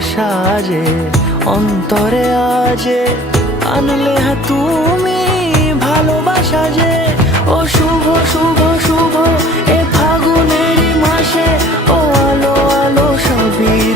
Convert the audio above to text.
সাজে অন্তরে আজে আনলে হ্যাঁ তুমি ভালোবাসা যে। ও শুভ শুভ শুভ এ ফাগুনেরই মাসে, ও আলো আলো সবই